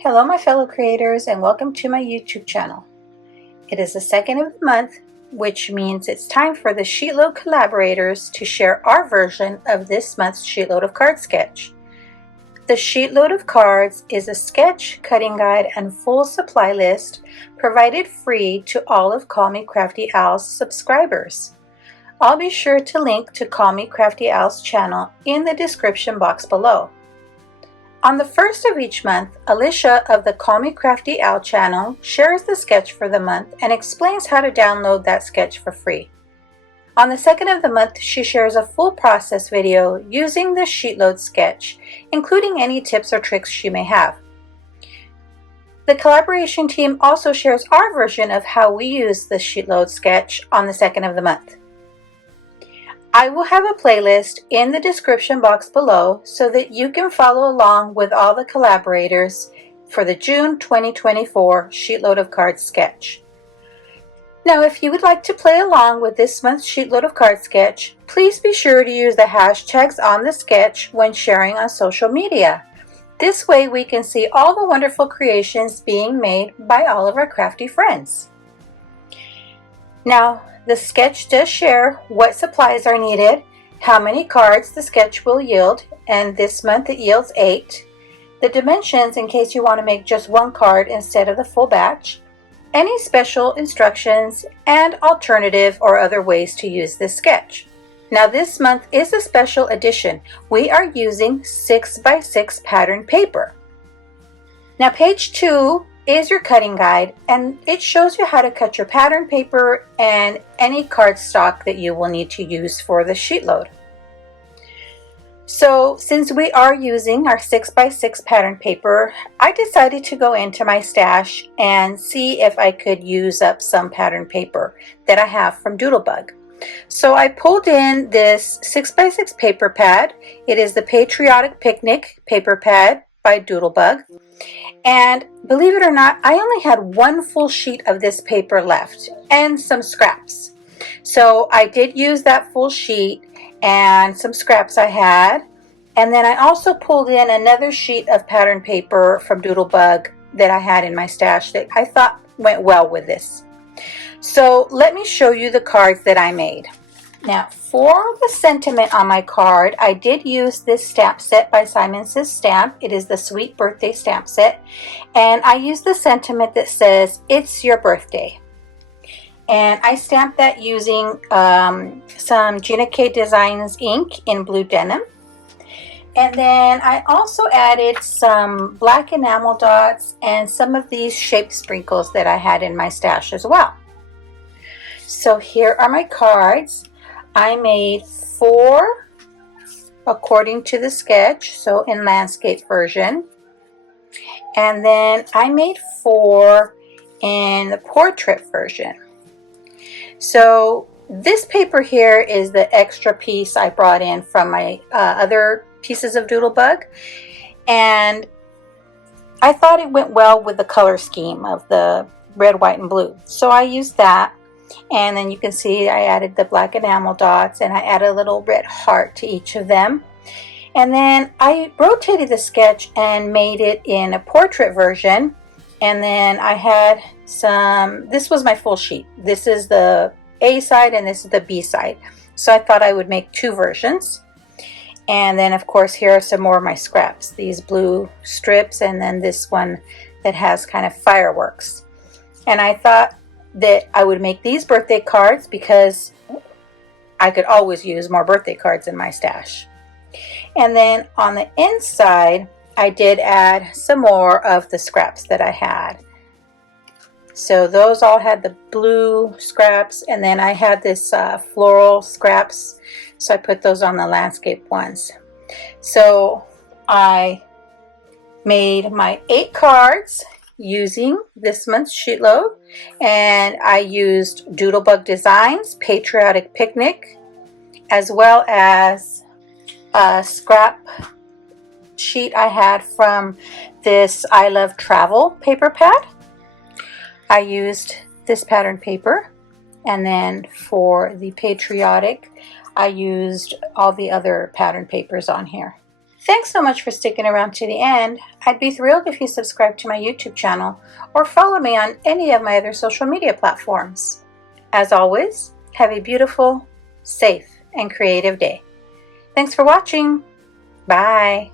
Hello my fellow creators and welcome to my YouTube channel. It is the second of the month, which means it's time for the SheetLoad collaborators to share our version of this month's SheetLoad of Card sketch. The SheetLoad of Cards is a sketch, cutting guide, and full supply list provided free to all of Call Me Crafty Owl's subscribers. I'll be sure to link to Call Me Crafty Owl's channel in the description box below. On the first of each month, Alicia of the Call Me Crafty Owl channel shares the sketch for the month and explains how to download that sketch for free. On the second of the month, she shares a full process video using the SheetLoad sketch, including any tips or tricks she may have. The collaboration team also shares our version of how we use the SheetLoad sketch on the second of the month. I will have a playlist in the description box below so that you can follow along with all the collaborators for the June 2024 SheetLoad of Cards sketch. Now, if you would like to play along with this month's SheetLoad of Cards sketch, please be sure to use the hashtags on the sketch when sharing on social media. This way we can see all the wonderful creations being made by all of our crafty friends. Now, the sketch does share what supplies are needed, how many cards the sketch will yield, and this month it yields 8, the dimensions in case you want to make just one card instead of the full batch, any special instructions, and alternative or other ways to use this sketch. Now this month is a special edition. We are using 6x6 pattern paper. Now page 2 is your cutting guide, and it shows you how to cut your pattern paper and any cardstock that you will need to use for the SheetLoad. So since we are using our 6x6 pattern paper, I decided to go into my stash and see if I could use up some pattern paper that I have from Doodlebug. So I pulled in this 6x6 paper pad. It is the Patriotic Picnic paper pad by Doodlebug. And believe it or not, I only had one full sheet of this paper left and some scraps. So I did use that full sheet and some scraps I had. And then I also pulled in another sheet of pattern paper from Doodlebug that I had in my stash that I thought went well with this. So let me show you the cards that I made. Now, for the sentiment on my card, I did use this stamp set by Simon Says Stamp. It is the Sweet Birthday stamp set. And I used the sentiment that says, "It's your birthday." And I stamped that using some Gina K Designs ink in blue denim. And then I also added some black enamel dots and some of these shaped sprinkles that I had in my stash as well. So here are my cards. I made 4 according to the sketch, so in landscape version. And then I made 4 in the portrait version. So this paper here is the extra piece I brought in from my other pieces of Doodlebug. And I thought it went well with the color scheme of the red, white, and blue. So I used that. And then you can see I added the black enamel dots and I added a little red heart to each of them. And then I rotated the sketch and made it in a portrait version. And then I had this was my full sheet. This is the A side and this is the B side. So I thought I would make 2 versions. And then of course here are some more of my scraps. These blue strips and then this one that has kind of fireworks. And I thought that I would make these birthday cards because I could always use more birthday cards in my stash. And then on the inside, I did add some more of the scraps that I had. So those all had the blue scraps, and then I had this floral scraps, so I put those on the landscape ones. So I made my 8 cards using this month's SheetLoad, and I used Doodlebug Designs Patriotic Picnic, as well as a scrap sheet I had from this I Love Travel paper pad. I used this pattern paper, and then for the Patriotic I used all the other pattern papers on here. Thanks so much for sticking around to the end. I'd be thrilled if you subscribe to my YouTube channel or follow me on any of my other social media platforms. As always, have a beautiful, safe, and creative day. Thanks for watching. Bye.